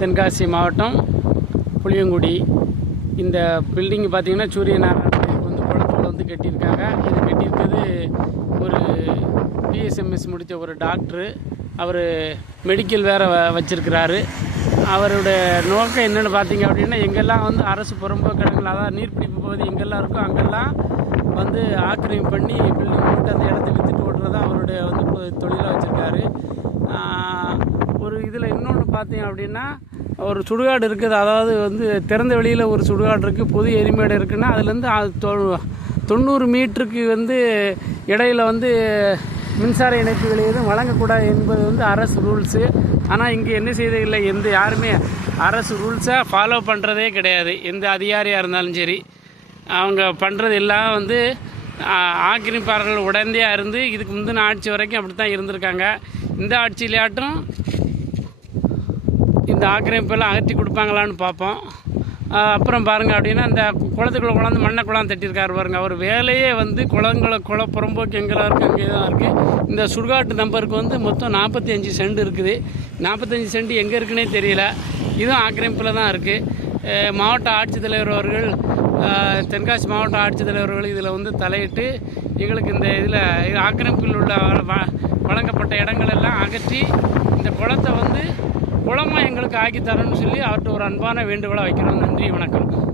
தென்காசி மாவட்டம் புளியங்குடி. இந்த பில்டிங் பார்த்திங்கன்னா சூரியநாராயணன் வந்து குளத்தில் வந்து கட்டியிருக்காங்க. இது கட்டியிருக்கிறது ஒரு பிஎஸ்எம்எஸ் முடித்த ஒரு டாக்டரு. அவர் மெடிக்கல் வேறு வச்சுருக்கிறாரு. அவருடைய நோக்கம் என்னென்னு பார்த்தீங்க அப்படின்னா, எங்கெல்லாம் வந்து அரசு புறம்போக்கு இடங்கள், அதாவது நீர்பிடிப்பு பகுதி எங்கெல்லாம் இருக்கோ அங்கெல்லாம் வந்து ஆக்கிரமிப்பு பண்ணி பில்டிங் போட்டு அந்த இடத்த விற்றுட்டு ஓட்டுறதா அவருடைய வந்து தொழிலாக வச்சுருக்காரு. ஒரு இதில் இன்னொன்று பார்த்தீங்க அப்படின்னா, ஒரு சுடுகாடு இருக்குது. அதாவது வந்து திறந்த வெளியில் ஒரு சுடுகாடு இருக்குது, பொது எரிமேடு இருக்குன்னா அதுலேருந்து 90 மீட்டருக்கு வந்து இடையில வந்து மின்சார இணைப்புகள் எதுவும் வழங்கக்கூடாது என்பது வந்து அரசு ரூல்ஸு. ஆனால் இங்கே என்ன செய்யறதில்லை, யாருமே அரசு ரூல்ஸை ஃபாலோ பண்ணுறதே கிடையாது. எந்த அதிகாரியாக இருந்தாலும் சரி, அவங்க பண்ணுறது எல்லாம் வந்து ஆக்கிரமிப்பாளர்கள் உடந்தையாக இருந்து இதுக்கு முந்தின ஆட்சி வரைக்கும் அப்படி தான் இருந்திருக்காங்க. இந்த ஆட்சியிலாட்டும் இந்த ஆக்கிரமிப்பெல்லாம் அகற்றி கொடுப்பாங்களான்னு பார்ப்போம். அப்புறம் பாருங்கள் அப்படின்னா, இந்த குளத்துக்குள்ளே குழந்தை மண்ணை குளம் தட்டியிருக்காரு பாருங்கள். அவர் வேலையே வந்து குளம் புறம்போக்கு எங்கெல்லாம் இருக்குது அங்கே தான் இருக்குது. இந்த சுடுகாட்டு நம்பருக்கு வந்து மொத்தம் 45 சென்ட் இருக்குது. 45 சென்ட் எங்கே இருக்குன்னே தெரியல. இதுவும் ஆக்கிரமிப்பில் தான் இருக்குது. மாவட்ட ஆட்சித்தலைவர் அவர்கள், தென்காசி மாவட்ட ஆட்சித்தலைவர்கள் இதில் வந்து தலையிட்டு எங்களுக்கு இந்த இதில் ஆக்கிரமிப்பில் உள்ள வழங்கப்பட்ட இடங்களெல்லாம் அகற்றி இந்த குளத்தை வந்து குளமாக எங்களுக்கு ஆக்கி தரணும்னு சொல்லி அவர்கிட்ட ஒரு அன்பான வேண்டுகோளை வைக்கிறோம். நன்றி, வணக்கம்.